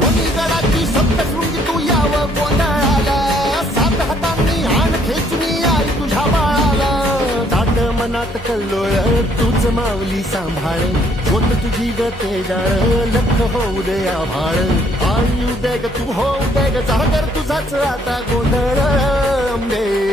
वणीगडाची सप्तशृंगी तू याव गोंधळाला, सात हातांनी आण खेचून आई तुझ्या बाळाला. ताट मनात कल्लोळ तूच माऊली सांभाळ, होत तुझी गते जाळ लख होऊ दे आभाळ. आई उदय ग तू हो उदय ग जागर तुझाच आता गोंधळ अंबे.